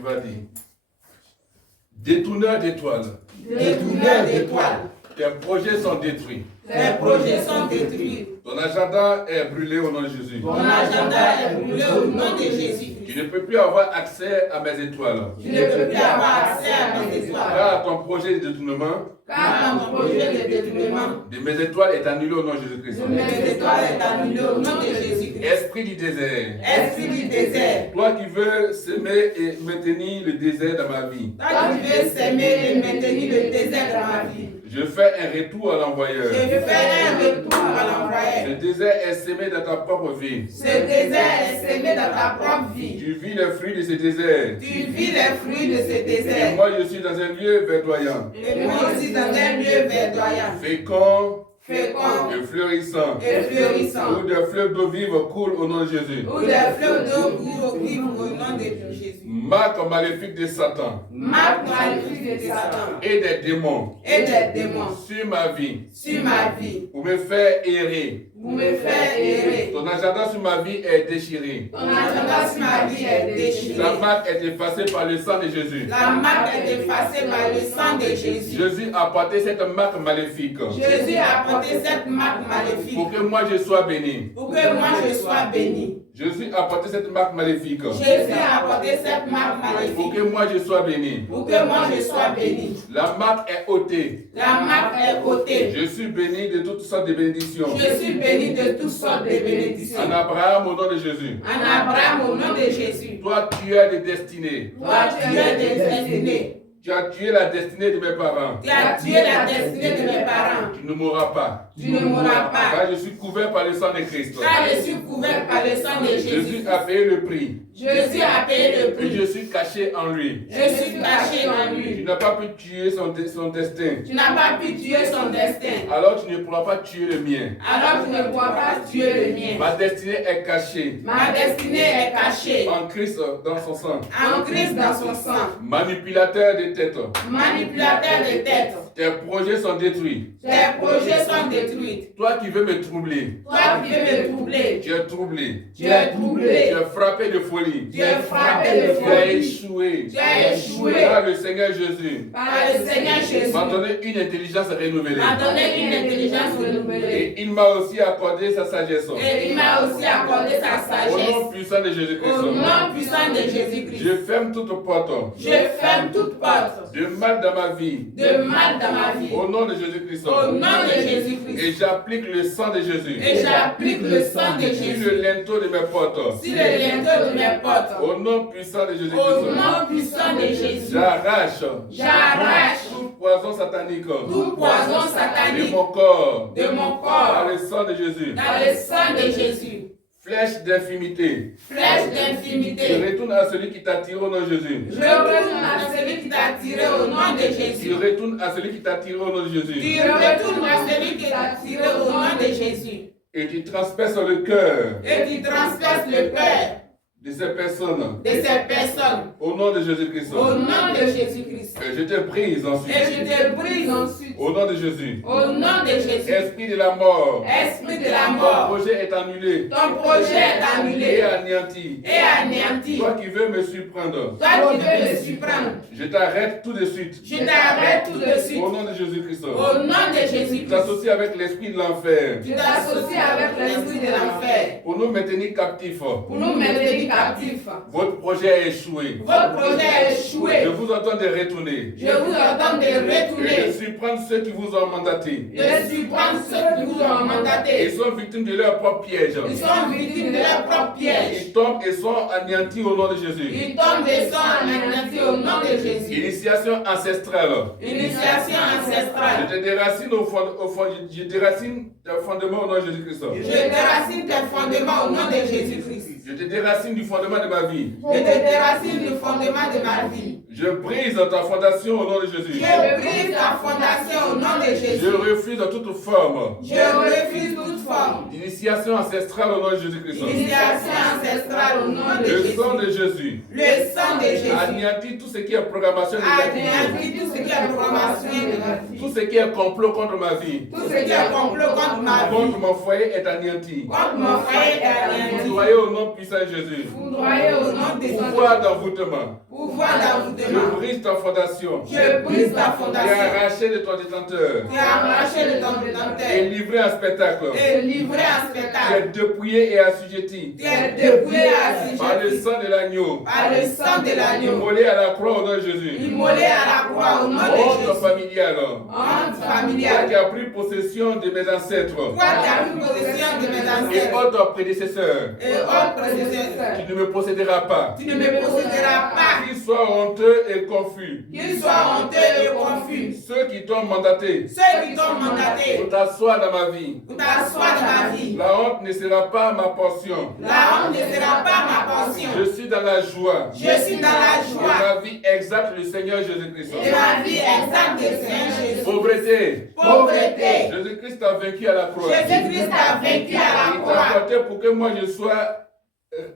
Tu vas dire. Détourneur d'étoiles. Détourneur d'étoiles. Tes projets sont détruits. Tes projets sont détruits. Ton agenda est brûlé au nom de Jésus. Ton agenda est brûlé au nom de Jésus. Tu ne peux plus avoir accès à mes étoiles. Tu ne peux plus avoir accès à mes étoiles. Car ton projet de détournement Car ton projet de détournement de mes étoiles est annulé au nom de Jésus-Christ. de mes étoiles est annulé au nom de Jésus-Christ. Esprit du désert. Esprit du désert. Toi qui veux semer et maintenir le désert dans ma vie. Toi qui veux s'aimer et maintenir le désert dans ma vie. Je fais un retour à l'envoyeur. Je fais un retour à Le l'envoyeur. désert est semé dans ta propre vie. Ce désert est semé dans ta propre vie. Tu vis les fruits de ce désert. Tu vis les fruits de ce Et désert. moi, je suis dans un lieu verdoyant, Et moi aussi dans un lieu verdoyant, fécond fécond et fleurissant, et fleurissant, où des fleuves d'eau vive coulent au nom de Jésus. où des fleuves d'eau courent au nom de Jésus. Marque maléfique de Satan Marque maléfique de Satan et des démons et des démons sur ma vie sur ma vie pour me faire errer. pour me faire errer. Ton agenda sur ma vie est déchiré. Ton agenda sur ma vie est déchiré. La marque est effacée par le sang de Jésus. La marque est effacée par le sang de Jésus. Jésus a porté cette marque maléfique Jésus a porté cette marque maléfique pour que moi je sois béni. pour que moi je sois béni. Jésus a porté cette marque maléfique Jésus a porté cette marque pour maléfique que moi je sois béni. pour que moi je sois béni. La marque est ôtée. La marque est ôtée. Je suis béni de toutes sortes de bénédictions. Je suis béni de toutes sortes de bénédictions. En Abraham au nom de Jésus. En Abraham au nom de Jésus. Toi tu as des destinées. Toi tu es des destinées. Tu as tué la destinée de mes parents. Tu as tué la destinée de mes parents. Tu ne mourras pas. Tu ne mourras pas. Car je suis couvert par le sang de Christ. Car je suis couvert par le sang de Jésus. Jésus a payé le prix. Jésus a payé le Et prix. je suis caché en lui. Je suis caché en Tu lui. n'as pas pu tuer son destin. Tu n'as pas pu tuer son destin. Alors tu ne pourras pas tuer le mien. Alors tu ne pourras pas tuer le mien. Ma destinée est cachée Ma destinée est cachée en Christ dans son sang. en Christ dans son sang. Manipulateur de tête. Manipulateur de tête. Tes projets sont détruits. Tes projets sont détruits. Toi qui veux me troubler. Toi qui veux me troubler. Tu es troublé. Tu es troublé. Tu es frappé de folie. Tu es frappé de Tu as folie. échoué. Tu as échoué. Car le Seigneur Jésus Par le Seigneur Jésus m'a donné une intelligence renouvelée. m'a donné une intelligence renouvelée. Et il m'a aussi accordé sa sagesse. Et il m'a aussi accordé sa Au nom sagesse. puissant de Jésus-Christ. Au nom puissant de Jésus-Christ. Je ferme toute porte Je ferme toute porte de mal dans ma vie. de mal dans ma vie. Au nom de Jésus-Christ. Au nom de Jésus-Christ. Et j'applique le sang de Jésus Et j'applique le sang de sur Jésus le linteau de mes portes. sur le linteau de mes portes. Au nom puissant de Au Jésus-Christ. nom puissant de Jésus. J'arrache J'arrache tout poison satanique tout poison de satanique mon corps de mon par corps le sang de Jésus. dans le sang de Jésus. Flèche d'infimité. Flèche Je d'infimité. retourne à celui qui t'a tiré au nom de Jésus. Je retourne à celui qui t'a tiré au nom de Tu Jésus. retournes à celui qui t'a tiré au nom de Jésus. Tu retournes à celui qui t'a tiré au nom de Jésus. Et tu transperces le cœur Et tu transperces le cœur de ces personnes de ces personnes au nom de Jésus-Christ. au nom de Jésus-Christ. Et je te brise Et ensuite je te brise ensuite au nom de Jésus. au nom de Jésus. Esprit de la mort, Esprit de la ton mort, projet est annulé ton projet est et annulé anéanti. et anéanti. Toi qui veux me surprendre, Toi qui veux me surprendre, je t'arrête tout de suite je t'arrête tout de suite au nom de Jésus-Christ. au nom de Tu Jésus-Christ. t'associes avec l'esprit de l'enfer Tu t'associes avec l'esprit de l'enfer pour nous maintenir captifs. pour nous maintenir captifs. Votre projet a échoué. Votre projet a échoué. Je vous entends de retourner Je vous ordonne de et de retourner, surprendre ceux qui vous ont mandaté. de surprendre ceux qui vous ont Ils mandaté. sont victimes de leur propre piège. Ils sont victimes de leur propre piège. Ils tombent et sont anéantis au nom de Jésus. Ils tombent et sont anéantis au nom de Jésus. Initiation ancestrale. Initiation ancestrale. Je te déracine je déracine tes fondements au nom de Jésus-Christ. Je déracine tes fondements au nom de Jésus-Christ. Je te déracine du fondement de ma vie. Je te déracine du fondement de ma vie. Je brise ta fondation au nom de Jésus. Je brise ta fondation au nom de Jésus. Je refuse toute forme Je refuse toute forme d'initiation ancestrale au nom de Jésus-Christ. d'initiation ancestrale au nom de Le Jésus. sang de Jésus Le sang de Jésus anéantit tout ce qui est programmation négative, anéantit tout ce qui est programmation négative. tout ce qui est complot contre ma vie, Tout ce qui est complot contre ma vie, contre mon foyer est anéanti. contre mon frère est anéanti. Foudroyé au nom puissant de Jésus. Foudroyé au nom de Jésus. Pouvoir d'envoûtement. Pouvoir Je d'envoûtement. brise ta fondation. Je brise ta Qui est fondation. arraché de ton détenteur. Tu as arraché le ton Et détenteur livré en spectacle. et livré en Tu spectacle. es dépouillé et assujetti. Tu es dépouillé à Par le assujetti sang de l'agneau. par le sang de l'agneau. Immolé à la croix au nom de Jésus. Immolé à la croix au nom de Honte Jésus. familiale. Honte Toi familiale. qui as pris possession de mes ancêtres. Toi qui as pris possession de mes Et ancêtres autres prédécesseurs. et autres prédécesseurs. Tu ne me posséderas pas. Tu ne me posséderas pas. Qu'ils soient honteux et confus. Qu'ils soient honteux et confus. Ceux qui t'ont mandaté Ceux qui t'ont mandaté pour t'asseoir dans ma vie. pour t'asseoir dans ma vie. La honte ne sera pas ma portion. La honte ne sera pas ma portion. Je suis dans la joie. Je suis dans la Et joie ma vie exalte le Seigneur Jésus-Christ. de ma vie exacte de Seigneur Jésus. Pauvreté. Pauvreté. Jésus-Christ a vaincu à la croix. Jésus-Christ a vaincu à la Il t'a croix. apporté pour que moi je sois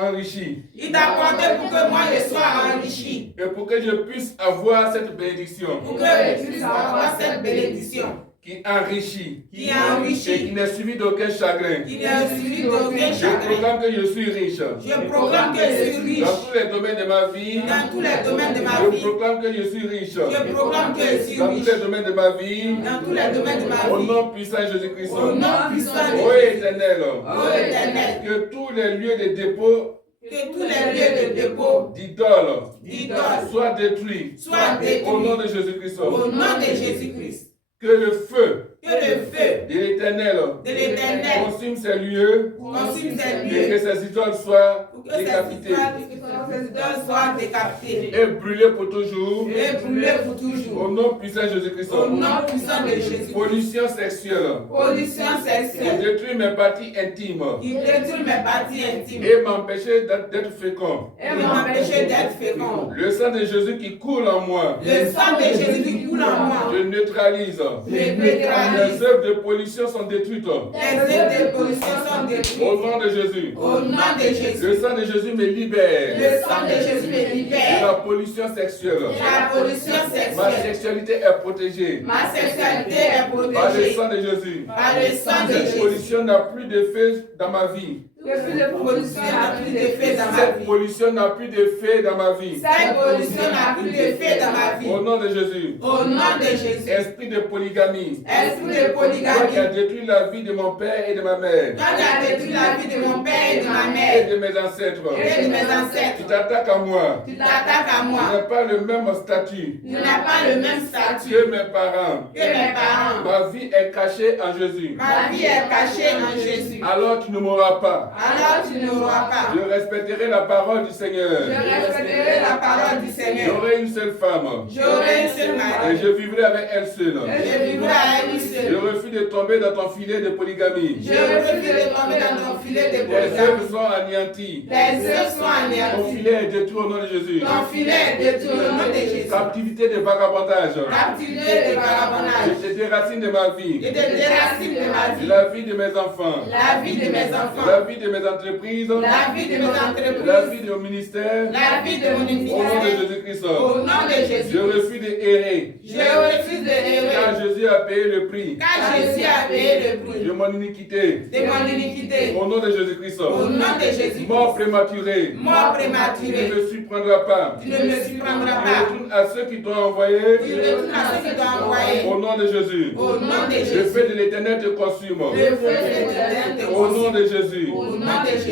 enrichi. Il t'a porté pour que moi je sois enrichi. Et pour que je puisse avoir cette bénédiction Pour que je puisse avoir cette bénédiction qui enrichit qui et enrichit, qui n'est suivi d'aucun chagrin. qui n'est suivi d'aucun Je chagrin. proclame que je suis riche. Je proclame que je suis riche Dans tous les domaines de ma vie, dans tous les domaines de ma je vie. proclame que je suis riche. Je proclame que je suis Dans tous riche les domaines de ma vie, dans tous les domaines de ma au vie. nom puissant de Jésus-Christ. Au nom puissant de Ô Jésus. Éternel, Ô Éternel, que tous les lieux de dépôt que tous les lieux de dépôt d'idoles d'idoles soient détruits soient détruits au nom de Jésus-Christ. au nom de Jésus-Christ. Que le feu Que le feu de l'Éternel de l'Éternel consume ces lieux consume ces et que lieux ces idoles soient pour que ces décapitées idoles soient décapitées et brûlées pour toujours et brûlées pour au toujours. nom puissant de Jésus-Christ. Au nom puissant de Jésus. Pollution sexuelle Pollution qui sexuelle détruit mes parties intimes qui détruit mes parties intimes et m'empêcher d'être fécond. et m'empêcher d'être fécond. Le sang de Jésus qui coule en moi, Le sang de Jésus qui coule en moi je neutralise. me neutralise. Les œuvres de pollution sont détruites. Les œuvres de pollution sont Au détruites. nom de Jésus. Au nom de Jésus. Le sang de Jésus me libère Le sang de Jésus me de libère la pollution sexuelle. de la pollution Ma sexuelle. sexualité est protégée Ma sexualité est par le protégée sang de Jésus. par le sang de Cette Jésus. pollution n'a plus d'effet dans ma vie. Cette pollution n'a plus d'effet dans ma Cette vie. pollution n'a plus d'effet dans ma vie. Cette pollution n'a plus d'effet dans ma vie. Au nom de Jésus. Au nom de Jésus. Esprit de polygamie. Esprit de Toi qui as polygamie. détruit la vie de mon père et de ma mère Toi qui as détruit la vie de mon père et de ma et mère de mes ancêtres. et de mes Tu ancêtres. t'attaques à moi. Tu t'attaques à Tu moi. n'as pas le même statut Tu n'as pas le même statut que mes parents. que mes parents. Ma vie est cachée en Jésus. Ma vie est cachée en Jésus. Alors tu ne mourras pas. Alors tu n'auras pas. Je respecterai la parole du Seigneur. Je respecterai la parole du Seigneur. J'aurai une seule femme. J'aurai une seule Et mari. je vivrai avec elle seule. Et je vivrai à elle Je seule. refuse de tomber dans ton filet de polygamie. Je refuse de tomber dans ton filet de Les polygamie. œuvres sont anéanties. Les œufs sont Ton anéantis. filet est détruit au nom de Jésus. Ton filet est détruit au nom de Jésus. Captivité de vagabondage. Activité de vagabondage. Je te déracine de ma vie. Et de déracine de ma De vie. la vie de mes enfants. La vie de mes De enfants. la vie de mes entreprises. De La vie de mes la entreprises. vie de mon ministère. La vie de mon Au nom de ministère. Jésus-Christ. Au nom de Jésus. Je refuse de errer. Je refuse de Car errer. Jésus a payé le prix Car Jésus a payé le de prix mon iniquité. de mon iniquité. Au nom de Jésus-Christ. Au nom de Jésus. Mort prématurée. Mort Tu ne prématurée. me surprendras pas. Tu ne me surprendras Tu pas. retournes à ceux qui t'ont envoyé. Tu retournes à ceux qui t'ont envoyé. Au nom de Jésus. Au nom de Le Jésus. feu de l'Éternel te consume. Le feu de l'Éternel te Au nom consume. de Jésus. Au nom de Jésus.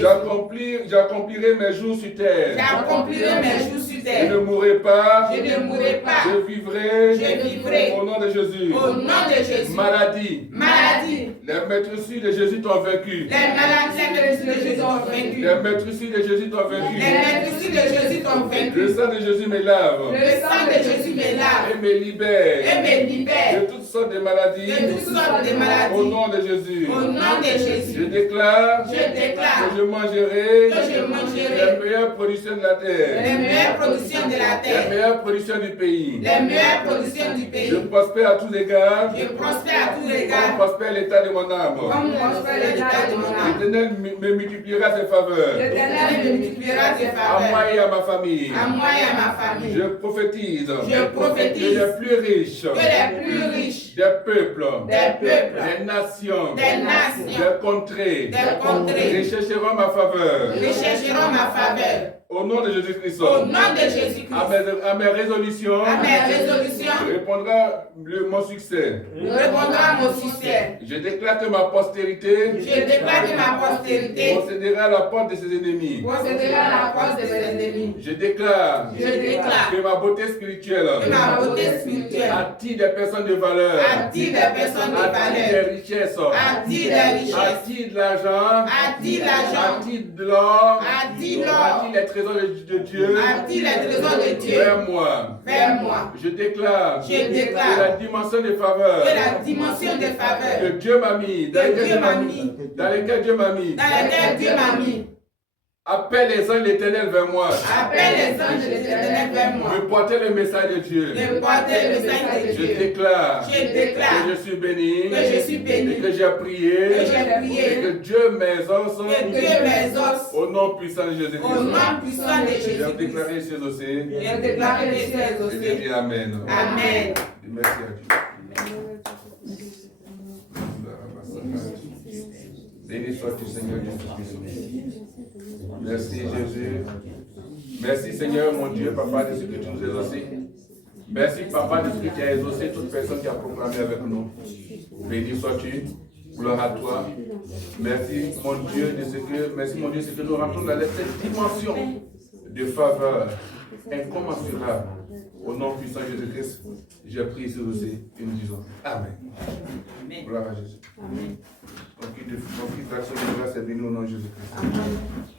J'accomplirai mes jours sur terre. J'accomplirai mes jours sur Je terre. ne mourrai pas. Je ne mourrai pas. Je vivrai. Je vivrai. Au nom de Jésus. Au nom de Jésus. Maladie. Maladie. Les maîtresses de Jésus t'ont vaincu. Les maladies de Jésus t'ont vaincu. Les maîtresses de Jésus t'ont Les vaincu. maîtrises de Jésus t'ont Le vaincu. sang de Jésus me lave Le sang de Jésus me lave et me libère et me de libère toute sortes de maladies. de toutes sortes de maladies. Au nom de Jésus. Au nom de Jésus. Je déclare Je déclare que je mangerai que je mangerai les meilleures productions de la terre. les meilleures productions de la Les terre. meilleures productions du pays. Les meilleures productions du Je pays. prospère à tous égards. Je prospère à tous les Comme gars. prospère l'état de mon âme. Comme prospère l'état de mon âme. L'Éternel me multipliera ses faveurs. L'Éternel me multipliera ses À moi faveurs. et à ma famille. À moi et à ma famille. Je prophétise. Je prophétise que les plus riches. que les plus riches Des peuples. des Des nations. nations, Des contrées. des contrées Rechercheront ma faveur. rechercheront ma faveur. Au nom de Jésus-Christ. Au nom de Jésus-Christ. À mes résolutions. À mes résolutions, Répondra mon succès. répondra à mon succès. Je déclare que ma postérité Je déclare que ma postérité possédera la porte de ses ennemis. possédera la force de mes ennemis. Je déclare Je déclare que ma beauté spirituelle que ma beauté spirituelle attire des personnes de valeur, attire des personnes de attire valeur, des richesses, attire des richesses, attire de l'argent, attire l'argent, attire de l'or, attire l'or, attire les trésors de Dieu attire les trésors de Dieu vers moi. vers moi. Je déclare Je déclare que la dimension de faveur que la dimension de faveur que Dieu m'a mis, dans que lesquelles Dieu m'a mis, dans lesquelles Dieu m'a mis, dans laquelle Dieu m'a mis, appelle les anges de l'Éternel vers moi. appelle les anges de l'Éternel vers moi. Me porter le message de Dieu. De porter le message de Je Dieu. déclare Je déclare que je suis béni, que je suis béni, et que j'ai prié, que j'ai prié, et que Dieu m'exauce que Dieu m'exauce. au nom puissant de Jésus-Christ. Au nom puissant de J'ai Jésus-Christ. déclaré ici aussi. J'ai déclaré les cieux Et je exaucés. dis Amen. Amen. Merci à Dieu. Béni sois-tu, Seigneur Jésus-Christ. Merci Jésus. Merci Seigneur mon Dieu, Papa, de ce que tu nous as exaucé. Merci Papa de ce que tu as exaucé toute personne qui a proclamé avec nous. Béni sois-tu. Gloire à toi. Merci mon Dieu de ce que nous rentrons dans cette dimension de faveur incommensurable. Au nom puissant de Jésus-Christ, j'ai pris ici aussi et nous disons Amen. Gloire à Jésus. Mon fils d'action de grâce est béni au nom de Jésus-Christ.